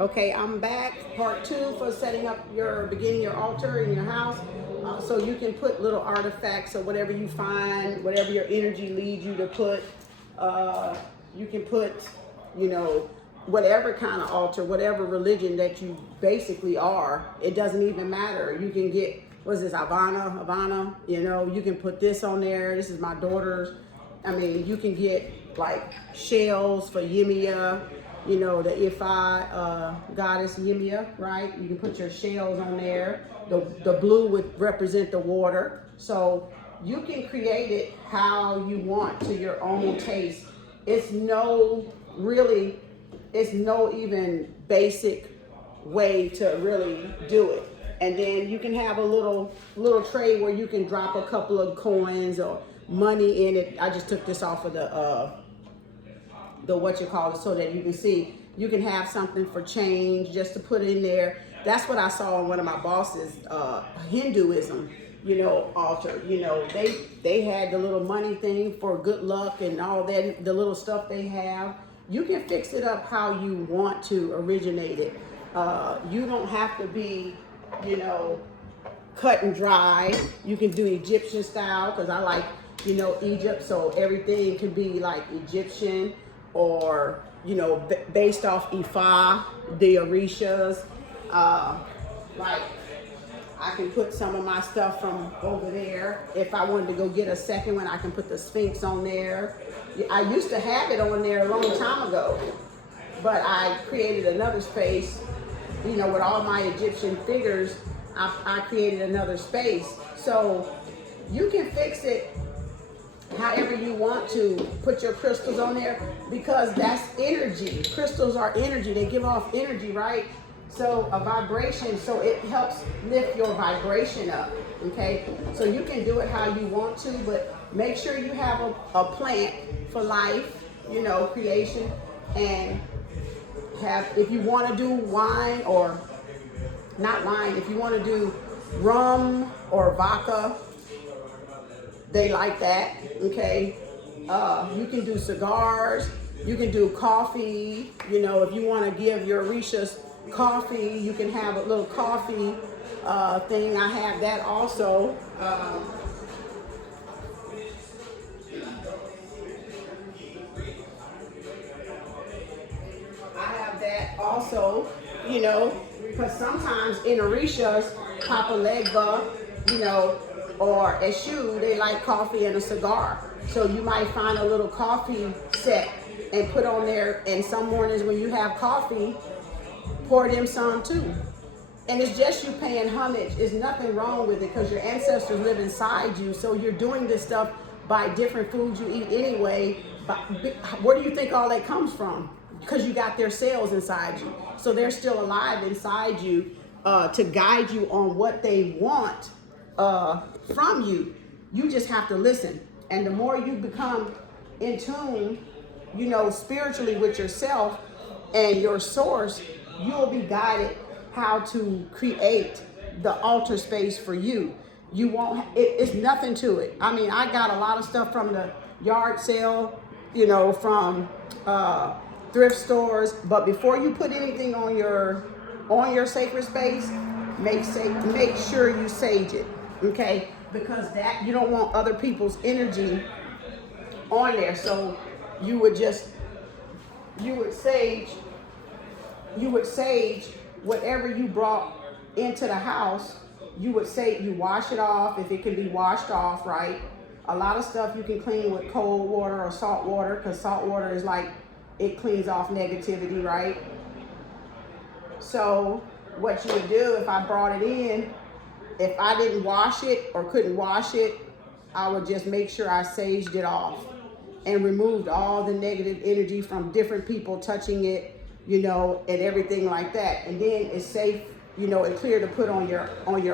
Okay, I'm back. Part 2 for setting up beginning your altar in your house. So you can put little artifacts or whatever you find, whatever your energy leads you to put. You can put, whatever kind of altar, whatever religion that you basically are. It doesn't even matter. You can get, what's this, Havana, you can put this on there. This is my daughter's. I mean, you can get like shells for Yemia, the Ifa goddess Yemia, right? You can put your shells on there. The blue would represent the water. So you can create it how you want to your own taste. It's no even basic way to really do it. And then you can have a little tray where you can drop a couple of coins or money in it. I just took this off of the so that you can see. You can have something for change just to put in there. That's what I saw in one of my bosses, Hinduism, altar. They had the little money thing for good luck and all that, the little stuff they have. You can fix it up how you want to originate it. You don't have to be, cut and dry. You can do Egyptian style, because I like, Egypt, so everything can be like Egyptian or, based off Ifa, the Orishas. Like I can put some of my stuff from over there. If I wanted to go get a second one, I can put the Sphinx on there. I used to have it on there a long time ago, but I created another space, with all my Egyptian figures. I created another space. So you can fix it however you want to. Put your crystals on there, because that's energy. Crystals are energy. They give off energy, right? So a vibration, so it helps lift your vibration up, okay? So you can do it how you want to, but make sure you have a plant for life, creation, and if you want to do wine, or not wine, if you want to do rum or vodka, they like that, okay? You can do cigars, you can do coffee, if you want to give your Orishas coffee, you can have a little coffee thing. I have that also. I have that also, because sometimes in Orishas, Papa Legba, or Eshu, they like coffee and a cigar. So you might find a little coffee set and put on there, and some mornings when you have coffee, pour them some too. And it's just you paying homage. There's nothing wrong with it, because your ancestors live inside you. So you're doing this stuff by different foods you eat anyway. But where do you think all that comes from? Because you got their cells inside you. So they're still alive inside you to guide you on what they want from you. You just have to listen. And the more you become in tune, spiritually with yourself and your source, you'll be guided how to create the altar space for you. You won't, it's nothing to it. I mean, I got a lot of stuff from the yard sale, from thrift stores, but before you put anything on your sacred space, make sure you sage it, okay? Because that, you don't want other people's energy on there. So you would sage whatever you brought into the house. You wash it off if it can be washed off, right? A lot of stuff you can clean with cold water or salt water, because salt water is like, it cleans off negativity, right? So what you would do, if I brought it in, if I didn't wash it or couldn't wash it, I would just make sure I saged it off and removed all the negative energy from different people touching it, and everything like that. And then it's safe, and clear to put on your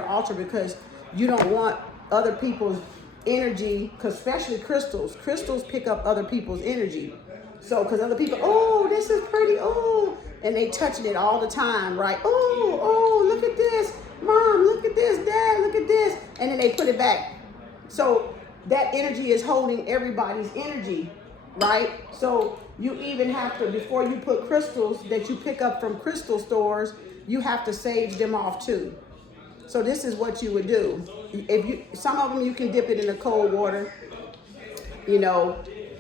altar, because you don't want other people's energy, because especially crystals pick up other people's energy. So, because other people, oh, this is pretty, oh, and they touching it all the time, right? Oh, look at this, Mom, look at this, Dad, look at this, and then they put it back. So that energy is holding everybody's energy, right? So You even have to, before you put crystals that you pick up from crystal stores, you have to sage them off too. So this is what you would do. If you, some of them you can dip it in the cold water, you know,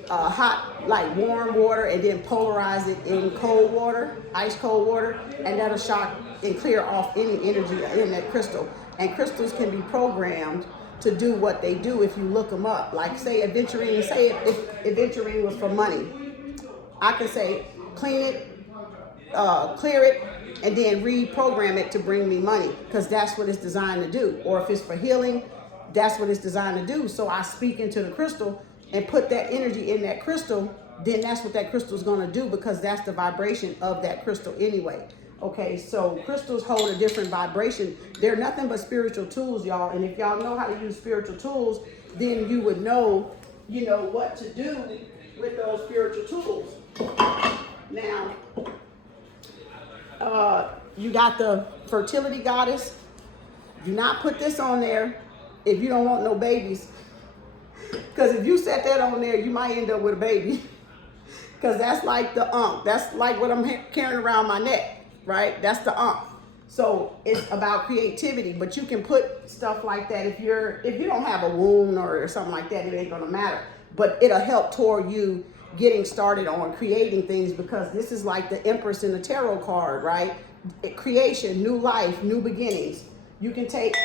hot, like warm water, and then polarize it in cold water, ice cold water, and that'll shock and clear off any energy in that crystal. And crystals can be programmed to do what they do if you look them up. Like say aventurine, say if aventurine was for money, I could say clean it, clear it, and then reprogram it to bring me money, because that's what it's designed to do. Or if it's for healing, that's what it's designed to do. So I speak into the crystal and put that energy in that crystal, then that's what that crystal is going to do, because that's the vibration of that crystal anyway. Okay, so crystals hold a different vibration. They're nothing but spiritual tools, y'all. And if y'all know how to use spiritual tools, then you would know, you know, what to do with those spiritual tools. Now, you got the fertility goddess. Do not put this on there if you don't want no babies. Because if you set that on there, you might end up with a baby. Because that's like the that's like what I'm carrying around my neck, right? That's the So it's about creativity, but you can put stuff like that if you don't have a wound or something like that, it ain't gonna matter. But it'll help toward you getting started on creating things, because this is like the Empress in the tarot card, right? Creation, new life, new beginnings. You can take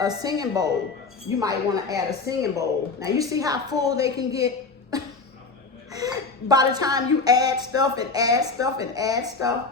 a singing bowl. You might want to add a singing bowl. Now you see how full they can get? By the time you add stuff and add stuff and add stuff,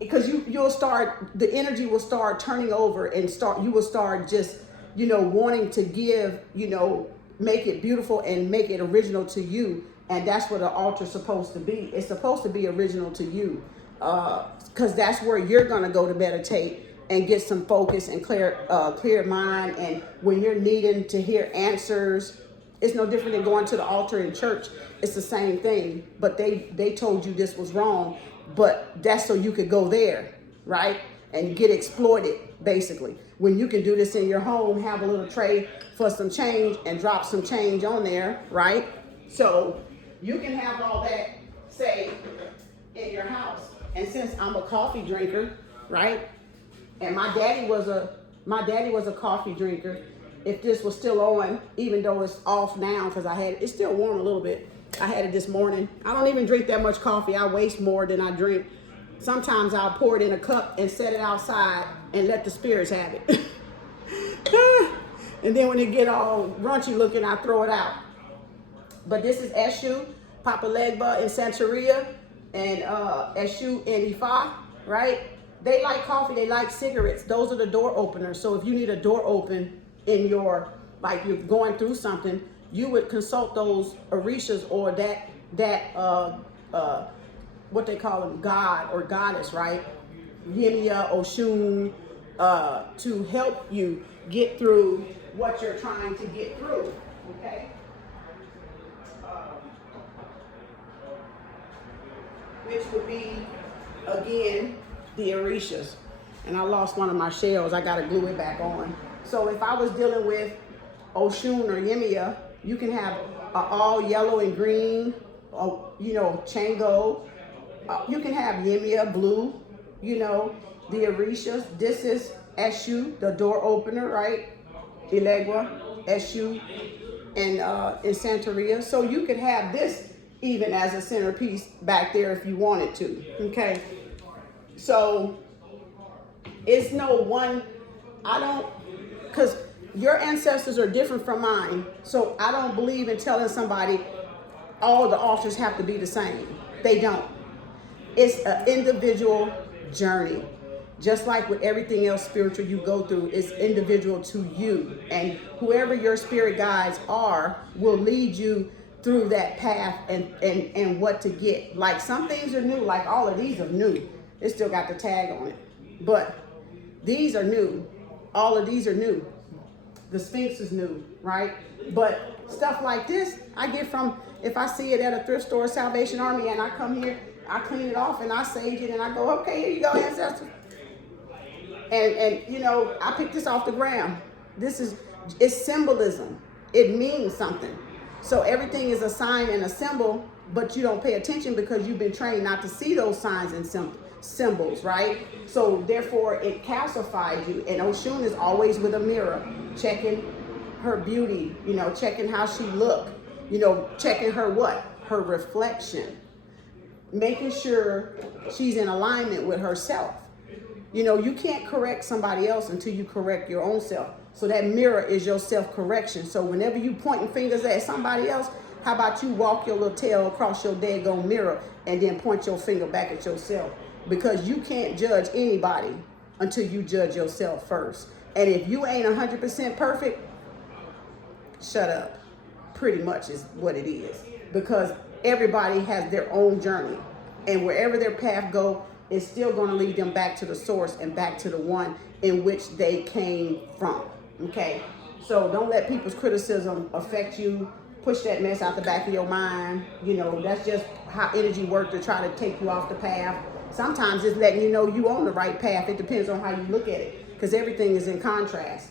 because you'll start, the energy will start turning over, and you will start just, you know, wanting to give, you know, make it beautiful and make it original to you. And that's what an altar is supposed to be. It's supposed to be original to you, because that's where you're going to go to meditate and get some focus and clear mind. And when you're needing to hear answers, it's no different than going to the altar in church. It's the same thing, but they told you this was wrong, but that's so you could go there, right? And get exploited, basically. When you can do this in your home, have a little tray for some change and drop some change on there, right? So you can have all that, say, in your house. And since I'm a coffee drinker, right? And my daddy was a coffee drinker. If this was still on, even though it's off now, because it's still warm a little bit. I had it this morning. I don't even drink that much coffee. I waste more than I drink. Sometimes I'll pour it in a cup and set it outside and let the spirits have it. And then when it get all runchy looking, I throw it out. But this is Eshu, Papa Legba, and Santeria, and Eshu and Ifa, right? They like coffee, they like cigarettes. Those are the door openers. So if you need a door open in your, like you're going through something, you would consult those orishas or that what they call them, god or goddess, right? Yemia, Oshun, to help you get through what you're trying to get through, okay? Which would be, again, the orishas. And I lost one of my shells. I got to glue it back on. So if I was dealing with Oshun or Yemia, you can have all yellow and green, you know, Chango. You can have Yemia blue, you know, the orishas. This is Eshu, the door opener, right? Ilegua, Eshu, and Santeria. So you could have this even as a centerpiece back there if you wanted to, okay? So it's no one, because your ancestors are different from mine, so I don't believe in telling somebody all the altars have to be the same. They don't. It's an individual journey. Just like with everything else spiritual you go through, it's individual to you. And whoever your spirit guides are will lead you through that path and what to get. Like some things are new, like all of these are new. It still got the tag on it. But these are new. All of these are new. The Sphinx is new, right? But stuff like this, I get from, if I see it at a thrift store, Salvation Army, and I come here, I clean it off and I sage it and I go, okay, here you go, ancestors. And you know, I picked this off the ground. It's symbolism. It means something. So everything is a sign and a symbol but you don't pay attention because you've been trained not to see those signs and symbols, right? So therefore it calcifies you. And Oshun is always with a mirror, checking her beauty, you know, checking how she look, you know, checking her what? Her reflection, making sure she's in alignment with herself. You know, you can't correct somebody else until you correct your own self. So that mirror is your self-correction. So whenever you pointing fingers at somebody else, how about you walk your little tail across your daggone mirror and then point your finger back at yourself? Because you can't judge anybody until you judge yourself first. And if you ain't 100% perfect, shut up. Pretty much is what it is. Because everybody has their own journey. And wherever their path go, it's still going to lead them back to the source and back to the one in which they came from. Okay? So don't let people's criticism affect you. Push that mess out the back of your mind. You know, that's just how energy works to try to take you off the path. Sometimes it's letting you know you on the right path. It depends on how you look at it, because everything is in contrast.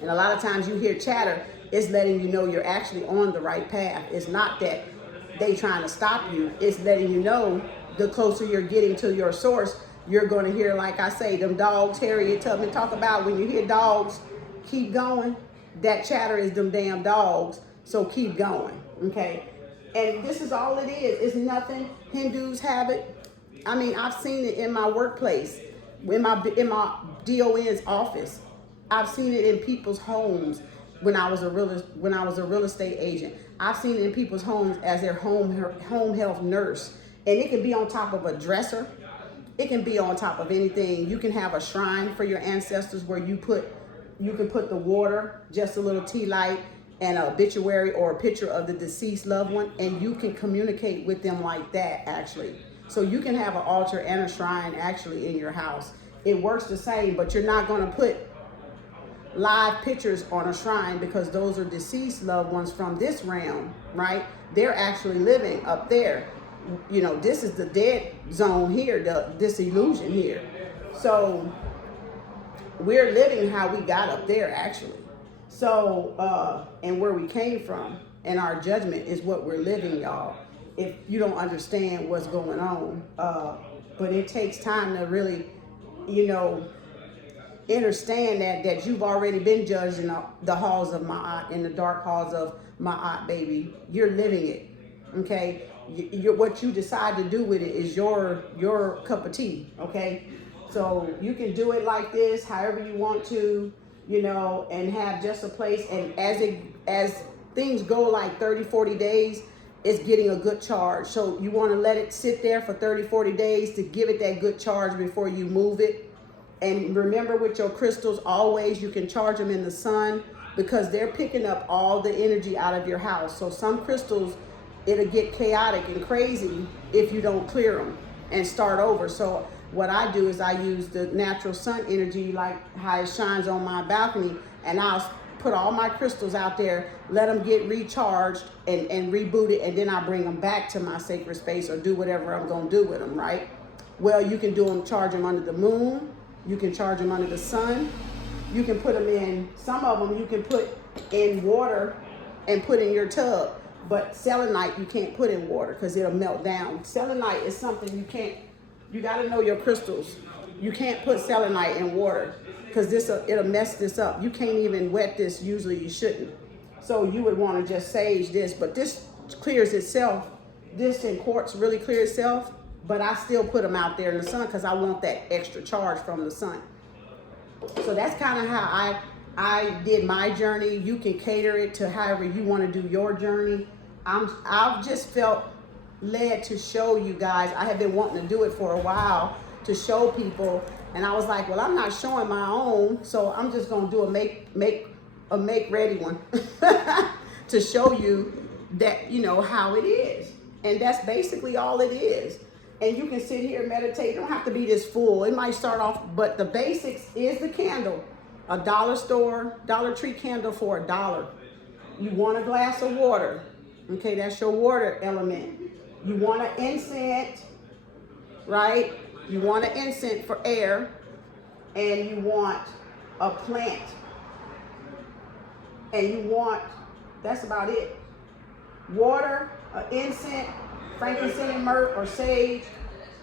And a lot of times you hear chatter, it's letting you know you're actually on the right path. It's not that they trying to stop you. It's letting you know the closer you're getting to your source, you're going to hear, like I say, them dogs Harriet Tubman talk about. When you hear dogs keep going, that chatter is them damn dogs. So keep going, okay? And this is all it is. It's nothing. Hindus have it. I mean, I've seen it in my workplace, in my DON's office. I've seen it in people's homes when I was a real estate agent. I've seen it in people's homes as their home health nurse. And it can be on top of a dresser. It can be on top of anything. You can have a shrine for your ancestors where you can put the water, just a little tea light, and an obituary or a picture of the deceased loved one, and you can communicate with them like that, actually. So you can have an altar and a shrine actually in your house. It works the same, but you're not going to put live pictures on a shrine because those are deceased loved ones from this realm, right? They're actually living up there. You know, this is the dead zone here, this illusion here. So we're living how we got up there, actually. So, and where we came from, and our judgment is what we're living, y'all. If you don't understand what's going on, but it takes time to really, you know, understand that you've already been judged in the halls of Ma'at, in the dark halls of Ma'at, baby. You're living it, okay? What you decide to do with it is your cup of tea, okay? So you can do it like this, however you want to, you know, and have just a place. And as things go like 30, 40 days, it's getting a good charge. So you want to let it sit there for 30, 40 days to give it that good charge before you move it. And remember, with your crystals, always you can charge them in the sun because they're picking up all the energy out of your house. So some crystals, it'll get chaotic and crazy if you don't clear them and start over. So what I do is I use the natural sun energy, like how it shines on my balcony, and I'll put all my crystals out there, let them get recharged and rebooted, and then I bring them back to my sacred space or do whatever I'm going to do with them, right? Well, you can charge them under the moon. You can charge them under the sun. You can put them in, some of them you can put in water and put in your tub. But selenite you can't put in water because it'll melt down. Selenite is something you got to know your crystals. You can't put selenite in water because it'll mess this up. You can't even wet this. Usually you shouldn't. So you would want to just sage this, but this clears itself. This in quartz really clears itself, but I still put them out there in the sun because I want that extra charge from the sun. So that's kind of how I did my journey. You can cater it to however you want to do your journey. I've just felt led to show you guys. I have been wanting to do it for a while to show people, and I was like, well, I'm not showing my own, so I'm just gonna do a make ready one to show you that, you know, how it is. And that's basically all it is. And you can sit here and meditate. You don't have to be this full. It might start off, but the basics is the candle. A dollar store, Dollar Tree candle for $1. You want a glass of water. Okay, that's your water element. You want an incense, right? You want an incense for air. And you want a plant. And you want, that's about it. Water, incense, frankincense and myrrh, or sage,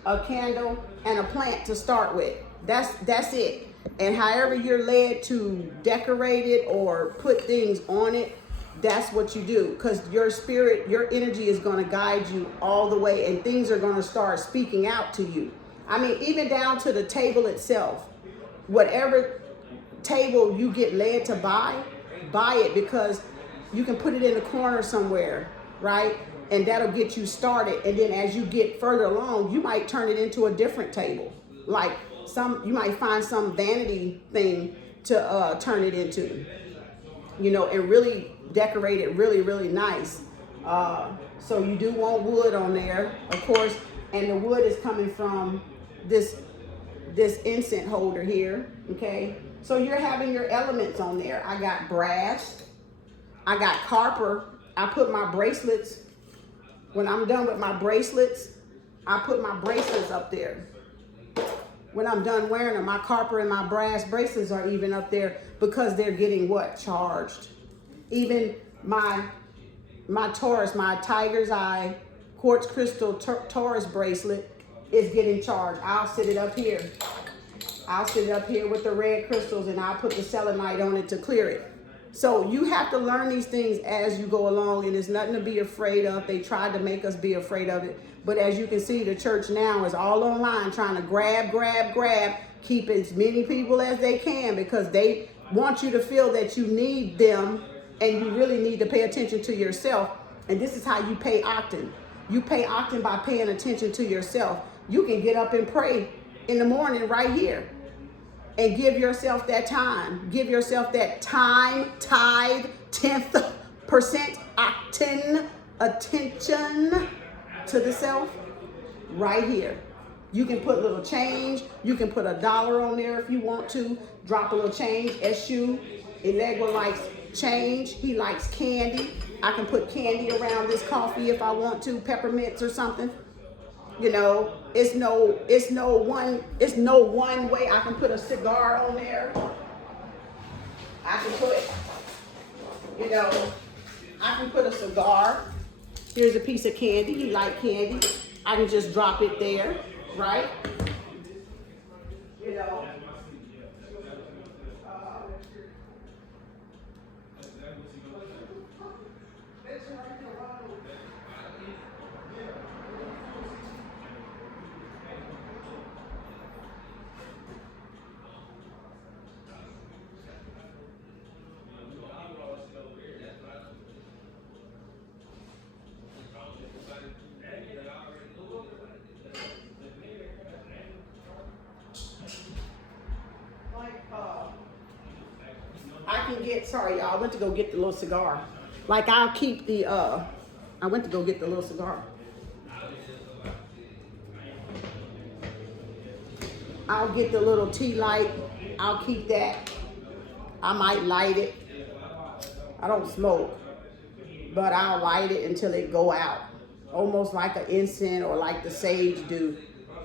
a candle, and a plant to start with. That's it. And however you're led to decorate it or put things on it, that's what you do. Because your spirit, your energy is going to guide you all the way, and things are going to start speaking out to you. I mean, even down to the table itself. Whatever table you get led to buy it, because you can put it in the corner somewhere, right? And that'll get you started. And then as you get further along, you might turn it into a different table. Like you might find some vanity thing to turn it into, you know, and really decorate it really, really nice. So you do want wood on there, of course, and the wood is coming from this incense holder here, okay? So you're having your elements on there. I got brass, I got copper. I put my bracelets, when I'm done with my bracelets, I put my bracelets up there. When I'm done wearing them, my copper and my brass bracelets are even up there because they're getting what? Charged. Even my Taurus, my tiger's eye quartz crystal Taurus bracelet is getting charged. I'll sit it up here. I'll sit it up here with the red crystals, and I'll put the selenite on it to clear it. So you have to learn these things as you go along, and there's nothing to be afraid of. They tried to make us be afraid of it. But as you can see, the church now is all online trying to grab, keep as many people as they can, because they want you to feel that you need them, and you really need to pay attention to yourself. And this is how you pay Octen. You pay Octen by paying attention to yourself. You can get up and pray in the morning right here and give yourself that time. Give yourself that time, tithe, 10th percent Octen attention to the self right here. You can put little change. You can put $1 on there if you want to. Drop a little change. Eshu, Elegua likes change. He likes candy. I can put candy around this coffee if I want to, peppermints or something. You know, it's no one way. I can put a cigar on there. I can put, you know, I can put a cigar. Here's a piece of candy. You like candy. I can just drop it there, right? You know. I can get, sorry y'all, I went to go get the little cigar. Like I'll keep the, I went to go get the little cigar. I'll get the little tea light. I'll keep that. I might light it. I don't smoke, but I'll light it until it go out. Almost like an incense or like the sage do,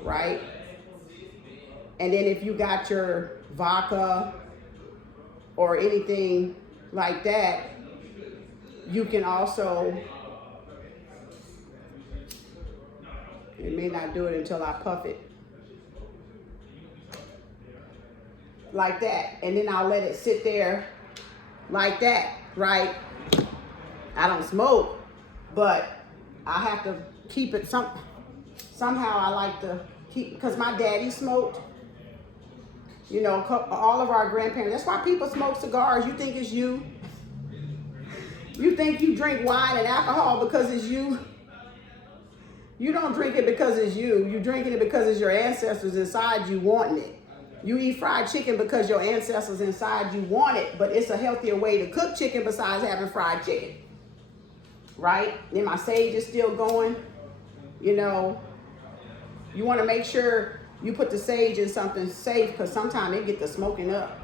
right? And then if you got your vodka or anything like that, you can also, it may not do it until I puff it. Like that. And then I'll let it sit there like that, right? I don't smoke, but I have to keep it somehow I like to keep, because my daddy smoked. You know, all of our grandparents. That's why people smoke cigars. You think it's you. You think you drink wine and alcohol because it's you. You don't drink it because it's you. You're drinking it because it's your ancestors inside you wanting it. You eat fried chicken because your ancestors inside you want it, but it's a healthier way to cook chicken besides having fried chicken. Right? Then my sage is still going. You know, you want to make sure you put the sage in something safe, because sometimes it gets the smoking up.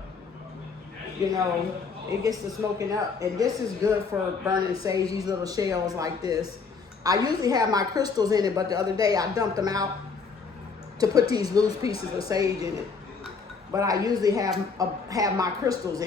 You know, it gets the smoking up. And this is good for burning sage, these little shells like this. I usually have my crystals in it, but the other day I dumped them out to put these loose pieces of sage in it. But I usually have my crystals in it.